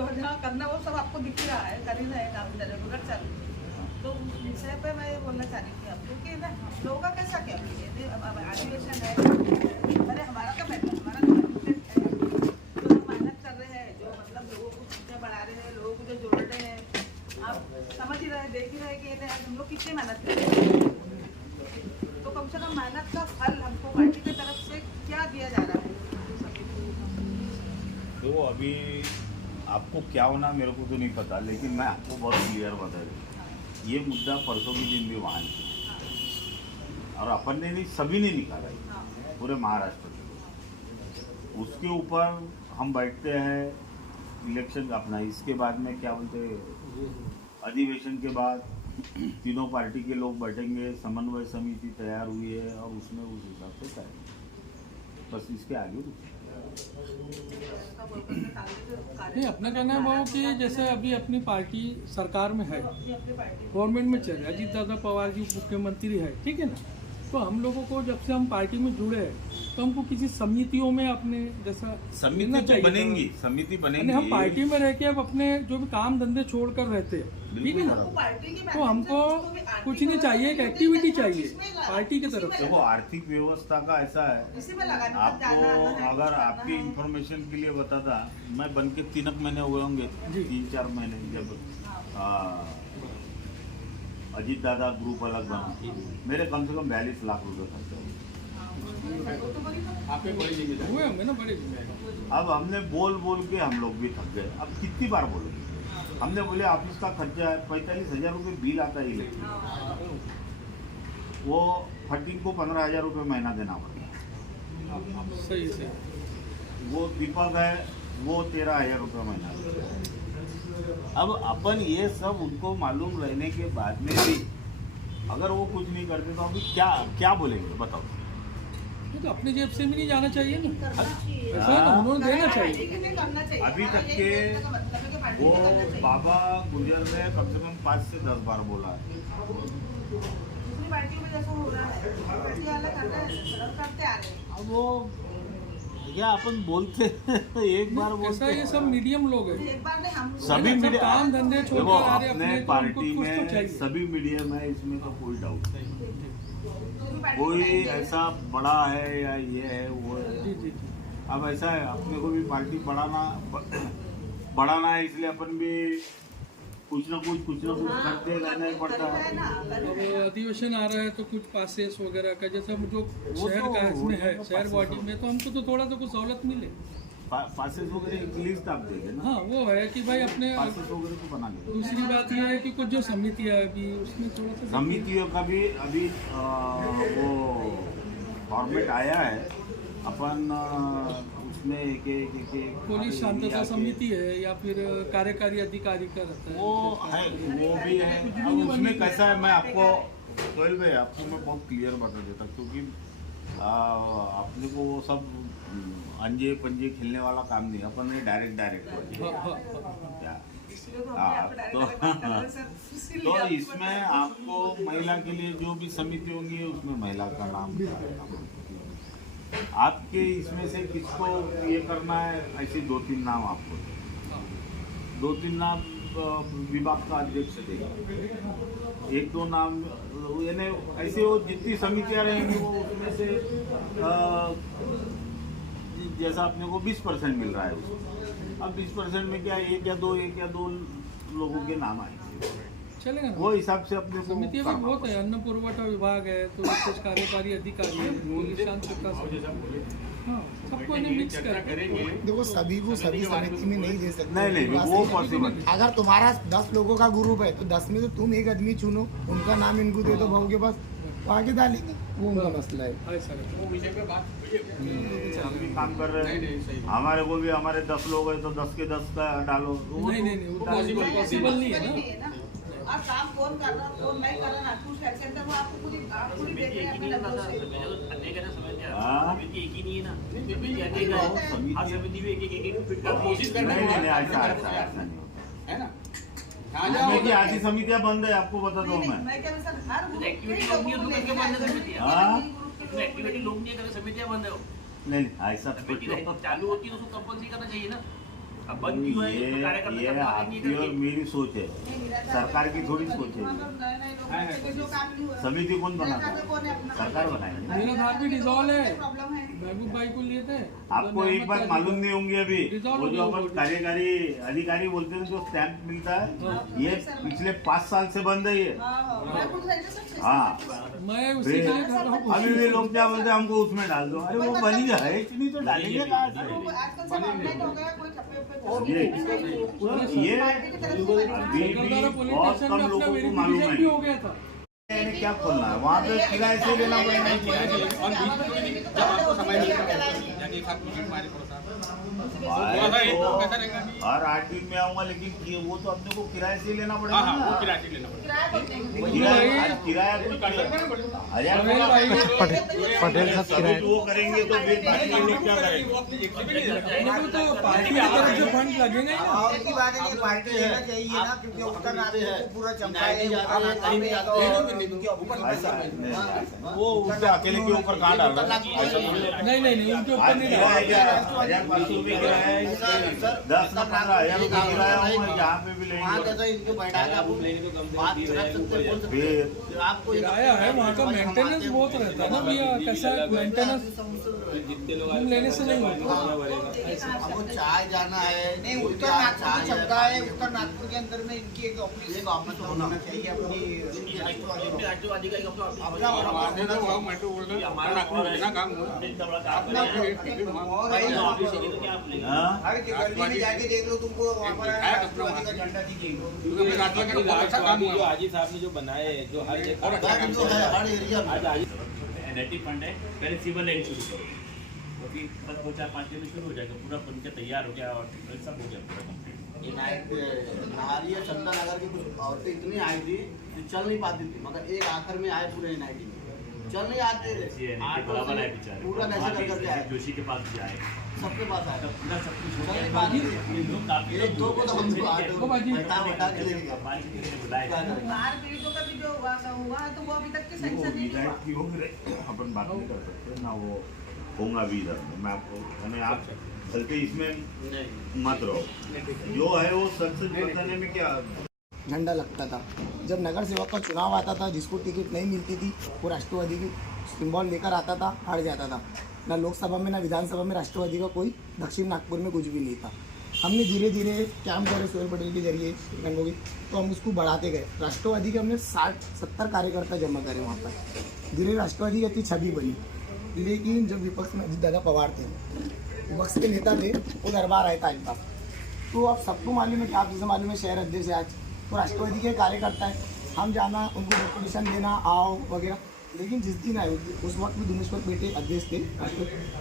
जो जहाँ करना वो सब आपको दिख ही रहा है, कर ही रहे हैं काम बिगड़ चल। तो विषय पे मैं ये बोलना चाह रही थी आपको कि ना हम लोगों का कैसा क्या अधिवेशन है, अरे हमारा क्या बैठा, हमारा जो हम मेहनत कर रहे हैं, जो मतलब लोगों को चीज़ें बढ़ा रहे हैं, लोगों को जो जोड़ रहे हैं, आप समझ ही रहे, देख ही रहे कि हम लोग कितनी मेहनत कर रहे हैं। तो कम से कम मेहनत का फल हमको पार्टी की तरफ से क्या दिया जा रहा है? देखो अभी आपको क्या होना मेरे को तो नहीं पता, लेकिन मैं आपको बहुत क्लियर बता दूँ, ये मुद्दा परसों के दिन भी वहाँ थी और अपन ने नहीं, सभी ने निकाला है, पूरे महाराष्ट्र के। उसके ऊपर हम बैठते हैं इलेक्शन अपना, इसके बाद में क्या बोलते हैं, अधिवेशन के बाद तीनों पार्टी के लोग बैठेंगे, समन्वय समिति तैयार हुई है और उसमें उस हिसाब से तय, बस इसके आगे नहीं। अपना कहना है वो कि जैसे अभी अपनी पार्टी सरकार में है, गवर्नमेंट में चल रहा है, अजीत दादा पवार जी मुख्यमंत्री है, ठीक है ना। तो हम लोगों को जब से हम पार्टी में जुड़े हैं तो हमको किसी समितियों में अपने जैसा समिति तो बनेंगी, समिति बनेंगी। हम पार्टी में रह के अब अपने जो भी काम धंधे छोड़कर रहते हैं, ठीक है ना। तो हमको कुछ नहीं चाहिए, एक एक्टिविटी चाहिए पार्टी की तरफ से। देखो आर्थिक व्यवस्था का ऐसा है, आपको अगर आपकी इंफॉर्मेशन के लिए बताता, मैं बन के 3 महीने हुए होंगे, 3-4 महीने, जब अजीत दादा ग्रुप अलग बना, मेरे कम से कम 42 लाख रुपए खर्च हुए होंगे ना बड़े। अब हमने बोल बोल के हम लोग भी थक गए, अब कितनी बार बोलेंगे। हमने बोले ऑफिस का खर्चा है 45,000 रुपये बिल आता है इलेक्ट्रिक, वो 13 को 15,000 रुपये महीना देना पड़ता है। सही सही। वो दीपक है, वो 13,000 रुपये महीना। अब अपन ये सब उनको मालूम रहने के बाद में भी अगर वो कुछ नहीं करते तो अभी क्या क्या बोलेंगे बताओ। तो अपनी जेब से भी नहीं जाना चाहिए ना, ऐसा है ना, उन्होंने देना चाहिए। अभी तक के वो बाबा गुजर ने कम से कम 5 से 10 बार बोला है। अब वो क्या अपन बोलते एक बार बोलते ये सब मीडियम लोग हैं, सभी मीडिया काम धंधे छोड़ देखो कर आ रहे हैं अपने अपने, तो पार्टी उनको कुछ तो में चाहिए। सभी मीडियम है, इसमें तो कोई डाउट नहीं। कोई ऐसा बड़ा है या ये है वो है। जी जी। अब ऐसा है, अपने को भी पार्टी बढ़ाना है, इसलिए अपन भी कुछ ना कुछ करते रहना ही पड़ता है। अब अधिवेशन आ रहा है तो कुछ पासेस वगैरह का, जैसे हम जो शहर का इसमें है, शहर बॉडी में, तो हमको तो थोड़ा सा कुछ सहूलत मिले। पासेस वगैरह की लिस्ट आप देंगे ना। हाँ वो है कि भाई अपने पासेस वगैरह को बना लेंगे। दूसरी बात यह है कि कुछ जो समितियाँ है अभी उसमें थोड़ा सा समितियों का भी अभी वो फॉर्मेट आया है, अपन उसमें एक पुलिस शांतता समिति है या फिर कार्यकारी अधिकारी का रहता है, वो है, वो भी है। अब उसमें कैसा है, मैं आपको सोहेल भाई आपको मैं बहुत क्लियर बता देता, क्योंकि अपने को वो सब अंजे पंजे खेलने वाला काम नहीं, अपन ने डायरेक्ट क्या तो इसमें आपको महिला के लिए जो भी समिति होंगी उसमें महिला का नाम आपके इसमें से किसको ये करना है, ऐसे 2-3 नाम आपको, 2-3 नाम विभाग का अध्यक्ष देगा, 1-2 नाम यानी ऐसे वो जितनी समितियां रहेंगी वो उसमें से जैसा अपने को 20% मिल रहा है उसको, अब 20% में क्या 1 या 2 लोगों के नाम आएंगे, चलेगा ना। वो हिसाब से अपने को समितियाँ भी बहुत है, अन्न पुरवठा विभाग है, तो कुछ कार्यकारी अधिकारी है, पुलिस शांतता हाँ, सबको इन्हें मिक्स करेंगे। देखो सभी को सभी समिति में नहीं दे सकते। नहीं वो पॉसिबल। अगर तुम्हारा 10 लोगों का ग्रुप है तो 10 में तो तुम एक आदमी चुनो, उनका नाम इनको दे दो भाव के पास, वो आगे डालेंगे, वो उनका मसला है। हम भी काम कर रहे हैं, हमारे को भी हमारे 10 लोग हैं तो 10 के 10 का डालो। नहीं वो पॉसिबल नहीं है ना। और काम कौन कर रहा कौन नहीं कर रहा, कुछ के अंदर वो आपको पूरी देख रहे हैं अपने लफ्जों से। समिति एक ही नहीं है ना, समिति अनेक है, हर समिति में एक फिट कर कोशिश कर रहे हैं। नहीं ऐसा नहीं है ना। इसमें की आधी समितियां बंद है, आपको बता दूं मैं क्या सर हर एक्टिविटी लोग नहीं है तो बंद है समितियां, एक्टिविटी लोग नहीं है समितियां बंद है। नहीं ऐसा समिति चालू होती है तो उसको कंपल्सरी करना चाहिए ना। अब बंद क्यों है? ये कार्यकर्ता जब आपकी नहीं और करके। मेरी सोच है, सरकार की थोड़ी सोच है। समिति कौन बनाता है? सरकार बनाएगी। मेरा घर भी डिजॉल्व है, प्रॉब्लम है। महबूब भाई को लिए थे। आपको एक बात मालूम नहीं होंगी अभी, रिजॉल्व वो जो हो अपन गया। कार्यकारी अधिकारी बोलते हैं जो स्टैंप मिलता है, ये पिछले 5 साल से बंद है ये। हाँ, मैं उसी के लिए कर रहा हूँ। अभी भी लोग क्या बोलते हैं हमको उसमें डाल दो। अरे वो बनी है इतनी तो डालेंगे कहाँ से? ये अभी गुरुद्वारा भी पुलिस बहुत स्टेशन कम में अपना लोगों को मालूम वेरिफिकेशन है। भी हो गया था। मैंने क्या खोलना है वहाँ पे किराए से लेना पड़ेगा। हर 8 दिन में आऊंगा, लेकिन वो तो अपने को किराए से लेना पड़ेगा ना। किराया पटेल साहब किराए वो करेंगे तो फिर बाकी के लोग क्या करेंगे? मेरे को तो पार्टी की तरफ से फंड लगेंगे ना। और की बात है, ये पार्टी लेना चाहिए ना, क्योंकि उत्तर नागपुर को पूरा चमका है। वो उसके अकेले के ऊपर कहाँ डाल रहा है? नहीं नहीं नहीं, उनके ऊपर आज नहीं किराया डाला। क्या 1500 रुपये किराया है, 10 से 15,000 रुपये किराया होगा, जहाँ पे भी वहाँ लेंगे। कैसा इनको बैठा के आप बात रख सकते, बोल सकते फिर हैं। आपको किराया है, वहाँ का मेंटेनेंस बहुत रहता है ना भैया। कैसा है मेंटेनेंस हम लेने से नहीं होता। आपको चाय जाना है, नहीं उत्तर नागपुर को चमका है। उत्तर नागपुर के अंदर में इनकी एक ऑफिस होना चाहिए अपनी राष्ट्रवादी का अपना हाँ? हर गली में जाके देख लो, तुमको वहाँ पर राष्ट्रवादी का झंडा दिखेगा। हाजी साहब ने जो बनाए, जो हर जो है हर एरिया में एनआईटी फंड है, पहले सिविल लाइन शुरू करो, क्योंकि बस 2-4-5 दिन में शुरू हो जाएगा, पूरा बन के तैयार हो गया और सब हो गया पूरा कंप्लीट। ये नहारिया चंदा नगर की कुछ औरतें इतनी आई थी जो चल नहीं पाती थी, मगर एक आखिर में आए पूरे एनआईटी में, चल नहीं आते थे। बराबर है बेचारे, पूरा कैसे करके आए, जोशी के पास भी आए, सबके पास आए। पूरा सब कुछ हो चल गया। नहीं पाती थी। लोग काफी एक दो को तो हम ओ बाजी। बैठा के लेके गए। बाहर किसी ने बुलाया क्या करें? बाहर पीड़ितों का भी जो हुआ है तो वो अभी तक की वो सैंक्शन नहीं हुआ। विधायक की हो गए, अपन बात नहीं कर सकते ना, वो होगा भी इधर। मैं आपको मैंने आप चलते इसमें मत रहो, जो है वो संसद बताने में क्या झंडा लगता था। जब नगर सेवक का चुनाव आता था, जिसको टिकट नहीं मिलती थी वो राष्ट्रवादी की सिंबल लेकर आता था, हार जाता था। ना लोकसभा में ना विधानसभा में राष्ट्रवादी का कोई दक्षिण नागपुर में कुछ भी नहीं था। हमने धीरे धीरे कैंप करे सोहेल पटेल के जरिए गंगोगी, तो हम उसको बढ़ाते गए। राष्ट्रवादी के हमने 60-70 कार्यकर्ता जमा करे वहाँ पर। धीरे राष्ट्रवादी की अच्छी छवि बनी। लेकिन जब विपक्ष में अजीत दादा पवार थे, विपक्ष के नेता थे, वो दरबार आए था एक बार। तो अब सबको मालूम है कि आप जैसे मालूम है शहर अध्यक्ष है आज, तो राष्ट्रवादी के कार्यकर्ता है, हम जाना उनको डेपुटेशन देना आओ वगैरह। लेकिन जिस दिन आए उस वक्त भी दिनेश्वर बेटे अध्यक्ष थे,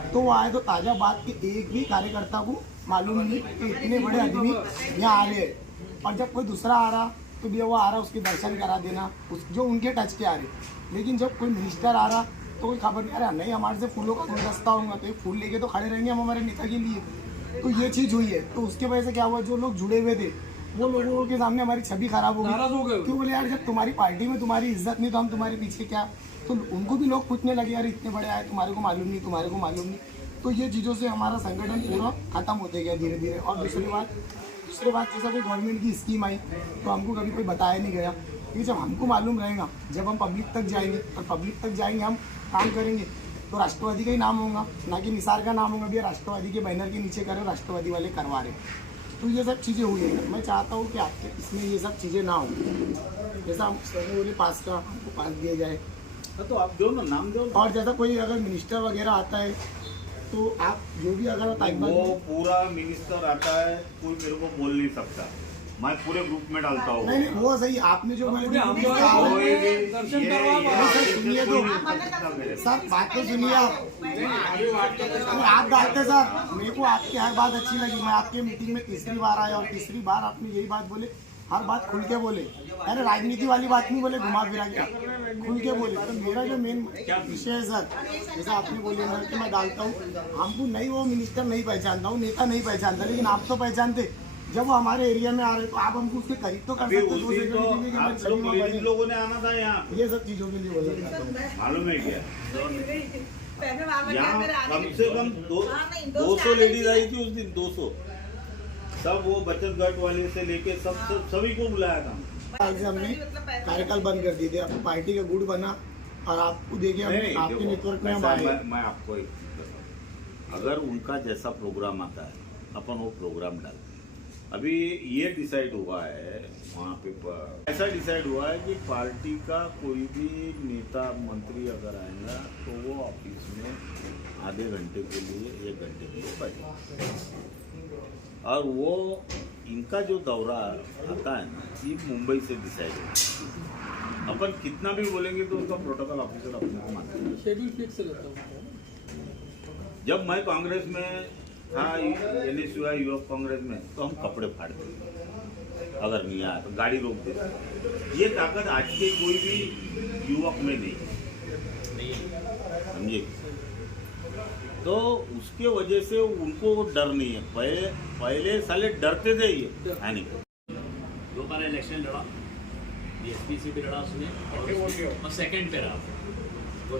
तो वो आए तो ताज़ा बात कि एक भी कार्यकर्ता को मालूम नहीं कि इतने बड़े आदमी यहाँ आ रहे हैं। और जब कोई दूसरा आ रहा तो भैया वो आ रहा उसके दर्शन करा देना, उस जो उनके टच के आ रहे। लेकिन जब कोई मिनिस्टर आ रहा तो कोई खबर नहीं आ रहा, नहीं हमारे से फूलों का गुलदस्ता होगा तो एक फूल लेके तो खड़े रहेंगे हम हमारे नेता के लिए। तो ये चीज़ हुई है, तो उसके वजह से क्या हुआ, जो लोग जुड़े हुए थे वो लोगों के सामने हमारी छवि खराब हो नाराज हो गई। गए। क्यों बोले यार, जब तुम्हारी पार्टी में तुम्हारी इज्जत नहीं तो हम तुम्हारे पीछे क्या। तो उनको भी लोग पूछने लगे यार इतने बड़े आए, तुम्हारे को मालूम नहीं, तुम्हारे को मालूम नहीं। तो ये चीज़ों से हमारा संगठन पूरा खत्म होते गया धीरे धीरे। और दूसरी बात जैसा कोई गवर्नमेंट की स्कीम आई तो हमको कभी कोई बताया नहीं गया, क्योंकि जब हमको मालूम रहेगा, जब हम पब्लिक तक जाएंगे और पब्लिक तक जाएंगे हम काम करेंगे तो राष्ट्रवादी का ही नाम होगा, ना कि निसार का नाम होगा। भी राष्ट्रवादी के बैनर के नीचे करें, राष्ट्रवादी वाले करवा रहे। तो ये सब चीज़ें हुई है। मैं चाहता हूँ कि आपके इसमें ये सब चीज़ें ना हो। जैसा हम बोले पास का हमको पास दिया जाए, तो आप दो ना, नाम दो। और जैसा कोई अगर मिनिस्टर वगैरह आता है तो आप जो भी अगर वो पूरा मिनिस्टर आता है, कोई मेरे को बोल नहीं सकता, मैं पूरे ग्रुप में डालता हूँ। नहीं वो सही आपने जो हम मैंने जो कहा, दर्शन करवा सुनिए तो सर बात तो सुनिए आप डालते सर। मेरे को आपकी हर बात अच्छी लगी। मैं आपके मीटिंग में तीसरी बार आया और तीसरी बार आपने यही बात बोले, हर बात खुल के बोले। अरे राजनीति वाली बात नहीं बोले, घुमा फिरा के खुल के बोले। तो मेरा जो मेन विषय है सर, जैसा आपने बोले ना कि मैं डालता हूँ, हमको नहीं वो मिनिस्टर नहीं पहचानता हूँ, नेता नहीं पहचानता, लेकिन आप तो पहचानते। जब वो हमारे एरिया में आ रहे तो आप हमको उसके करीब तो कर सकते। उस दिन तो आप लोगों ने आना था यहाँ, ये सब चीज़ों के लिए बोला मालूम है क्या? पहले वहाँ में यहाँ मेरे आने कम की- से कम हाँ, नहीं, 200 लेडीज आई थी उस दिन, 200। सब वो बचत घट वाले से लेके सभी को बुलाया था। साल से हमने कार्यकाल बंद कर दिए थे, अब पार्टी का गुट बना और आपको देखिए नहीं, आपके देखो, नेटवर्क में हम वैसा आए। मैं आपको एक बताऊं, अगर उनका जैसा प्रोग्राम आता है अपन वो प्रोग्राम डालते हैं। अभी ये डिसाइड हुआ है वहाँ पे ऐसा डिसाइड हुआ है कि पार्टी का कोई भी नेता मंत्री अगर आएगा तो वो ऑफिस में आधे घंटे के लिए 1 घंटे के लिए बैठेगा, और वो इनका जो दौरा आता है ना ये मुंबई से डिसाइड है। अपन कितना भी बोलेंगे तो उनका प्रोटोकॉल ऑफिसर अपने को मानते हैं। शेड्यूल फिक्स रहता है। जब मैं कांग्रेस में था, NSUI युवक कांग्रेस में, तो हम कपड़े फाड़ देते, अगर नहीं आया तो गाड़ी रोक देते। ये ताकत आज के कोई भी युवक में नहीं है, समझे। तो उसके वजह से उनको डर नहीं है। पहले साले डरते थे, ये है नहीं। 2 बार इलेक्शन लड़ा, DSP से भी लड़ा उसने और सेकंड पे रहा वो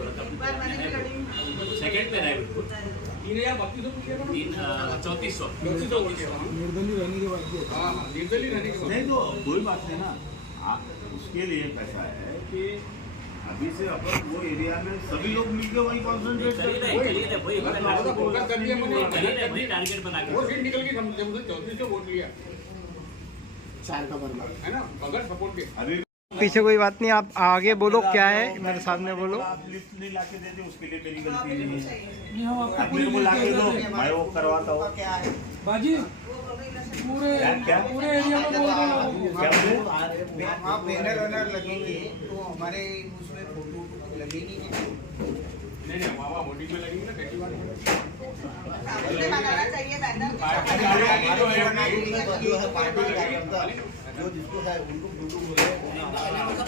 सेकंड पे रहा बिल्कुल 3400 निर्दलीय रहने के बाद नहीं तो कोई बात नहीं ना। उसके लिए कैसा है कि अभी से अपन वो एरिया में सभी लोग मिलकर वही कॉन्सेंट्रेट वही टारगेट बना के वो सीट निकल गई, हमसे 3400 वोट लिया 4 का बदला है ना, बगैर सपोर्ट के। अभी पीछे कोई बात नहीं, आप आगे बोलो क्या है, मेरे सामने बोलो। आप लिस्ट नहीं लाके देते उसके लिए मेरी गलती नहीं है। ये हम आपको आप मेरे को लाके दो, मैं वो करवाता हूँ। बाजी पूरे क्या? पूरे एरिया में बोल रहे हैं लोगों को। क्या बोले? वहाँ बैनर वैनर लगेंगे तो हमारे उसमें फोटो लगेगी नहीं वहाँ वोटिंग में लगेंगे ना, गट्टी वाले में। बनाना चाहिए बैनर। जो है पार्टी के कार्यकर्ता जो जिसको है उनको फोटो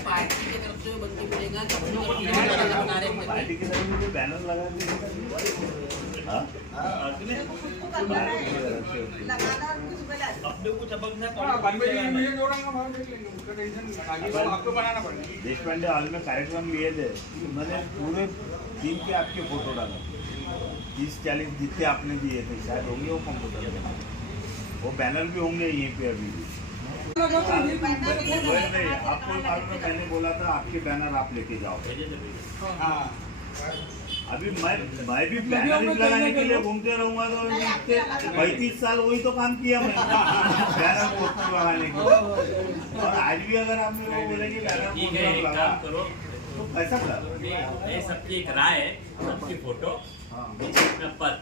पार्टी की तरफ से बंदी मिलेगा पार्टी की तरफ से बैनर लगा देंगे। हाँ? लगाना कुछ बोला अपने को चपकना ये जो रंग हम देख लेंगे, उसका टेंशन आगे तो आपको बनाना पड़ेगा। देशपांडे हॉल में कार्यक्रम लिए थे, मैंने पूरे टीम के आपके फोटो डाला, 30-40 जितने आपने दिए थे शायद होंगे वो कंप्यूटर, वो बैनर भी होंगे यहीं पे अभी भी। नहीं, आपको मालूम है मैंने बोला था आपके बैनर आप लेके जाओ। हाँ अभी मैं भी बैनर लगाने के लिए घूमते रहूंगा तो 35 साल वही तो काम किया मैं, बैनर पोस्टर लगाने के। और आज भी अगर आप मेरे को बोलेंगे बैनर ठीक है, एक काम करो, तो ऐसा कर। ये सबकी एक राय है, सबकी फोटो में पद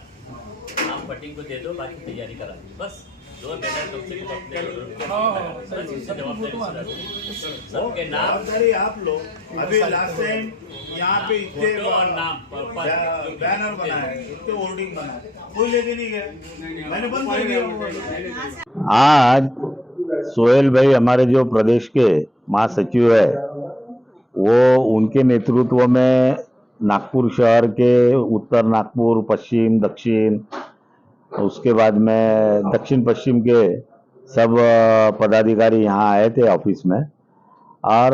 आप कटिंग को दे दो, बाकी तैयारी करा दो बस। 2 बैनर कम से कम बस, इससे जवाबदारी सबके नाम जवाबदारी आप लोग। अभी लास्ट टाइम यहाँ पे इतने फोटो और नाम बैनर बनाए, इतने होर्डिंग बनाए, कोई लेके नहीं गया, मैंने बंद कर दिया। आज सोहेल भाई हमारे जो प्रदेश के महासचिव है, वो उनके नेतृत्व में नागपुर शहर के उत्तर नागपुर, पश्चिम, दक्षिण, उसके बाद में दक्षिण पश्चिम के सब पदाधिकारी यहाँ आए थे ऑफिस में, और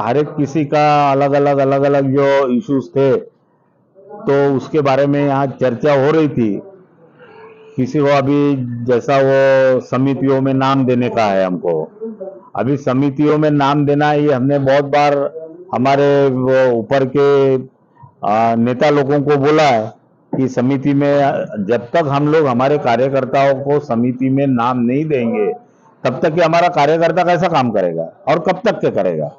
हर एक किसी का अलग अलग जो इश्यूज थे तो उसके बारे में यहाँ चर्चा हो रही थी। किसी को अभी जैसा वो समितियों में नाम देने का है, हमको अभी समितियों में नाम देना, ये हमने बहुत बार हमारे ऊपर के नेता लोगों को बोला है कि समिति में जब तक हम लोग हमारे कार्यकर्ताओं को समिति में नाम नहीं देंगे तब तक कि हमारा कार्यकर्ता कैसा काम करेगा और कब तक के करेगा।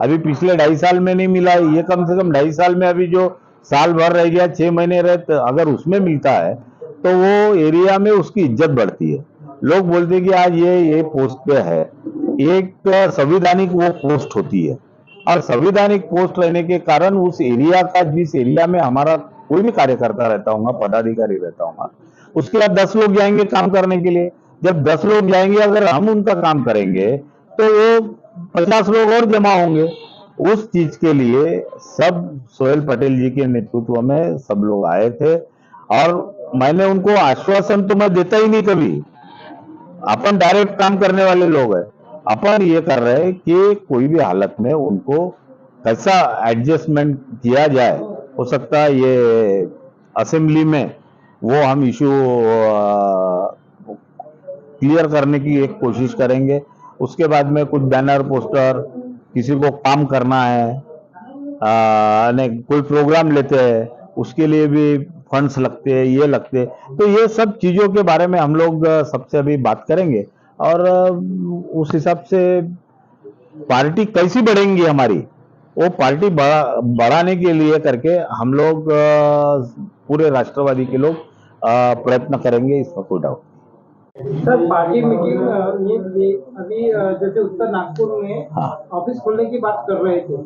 अभी पिछले 2.5 साल में नहीं मिला, ये कम से कम 2.5 साल में अभी जो साल भर रह गया, 6 महीने रहे, अगर उसमें मिलता है तो वो एरिया में उसकी इज्जत बढ़ती है। लोग बोलते कि आज ये पोस्ट पे है, एक संवैधानिक वो पोस्ट होती है, और संवैधानिक पोस्ट रहने के कारण उस एरिया का, जिस एरिया में हमारा कोई भी कार्यकर्ता रहता होगा, पदाधिकारी रहता होगा, उसके बाद 10 लोग जाएंगे काम करने के लिए। जब 10 लोग जाएंगे, अगर हम उनका काम करेंगे तो वो 50 लोग और जमा होंगे। उस चीज के लिए सब सोहेल पटेल जी के नेतृत्व में सब लोग आए थे, और मैंने उनको आश्वासन तो मैं देता ही नहीं कभी, अपन डायरेक्ट काम करने वाले लोग हैं। अपन ये कर रहे हैं कि कोई भी हालत में उनको कैसा एडजस्टमेंट किया जाए। हो सकता है ये असेंबली में वो हम इशू क्लियर करने की एक कोशिश करेंगे। उसके बाद में कुछ बैनर पोस्टर, किसी को काम करना है, कोई प्रोग्राम लेते हैं, उसके लिए भी फंड्स लगते हैं, ये लगते हैं। तो ये सब चीज़ों के बारे में हम लोग सबसे अभी बात करेंगे और उस हिसाब से पार्टी कैसी बढ़ेंगी हमारी, वो पार्टी बढ़ाने के लिए करके हम लोग पूरे राष्ट्रवादी के लोग प्रयत्न करेंगे, इसमें कोई डाउट नहीं। सर पार्टी मीटिंग ये अभी जैसे उत्तर नागपुर में हाँ। ऑफिस खोलने की बात कर रहे थे,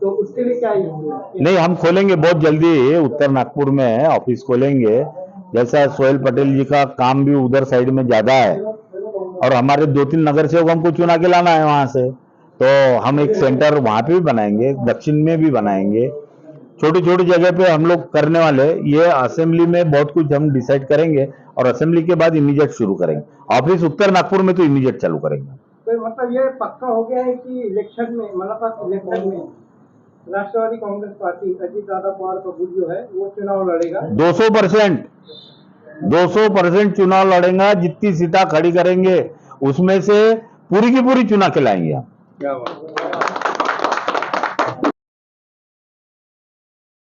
तो उसके लिए क्या नहीं, हम खोलेंगे बहुत जल्दी। उत्तर नागपुर में ऑफिस खोलेंगे। जैसा सोहेल पटेल जी का काम भी उधर साइड में ज्यादा है और हमारे 2-3 नगर सेवक हमको चुना के लाना है वहां से, तो हम एक सेंटर वहां पे भी बनाएंगे, दक्षिण में भी बनाएंगे। छोटी छोटी जगह पे हम लोग करने वाले। ये असेंबली में बहुत कुछ हम डिसाइड करेंगे और असेंबली के बाद इमीडिएट शुरू करेंगे। ऑफिस उत्तर नागपुर में तो इमीडिएट चालू करेंगे। तो मतलब ये पक्का हो गया है कि इलेक्शन में इलेक्शन में राष्ट्रवादी कांग्रेस पार्टी अजीत दादा पवार प्रभु जो है वो चुनाव लड़ेगा? 200% चुनाव लड़ेगा। जितनी सीटा खड़ी करेंगे उसमें से पूरी की पूरी चुना के लाएंगे हम। क्या बात।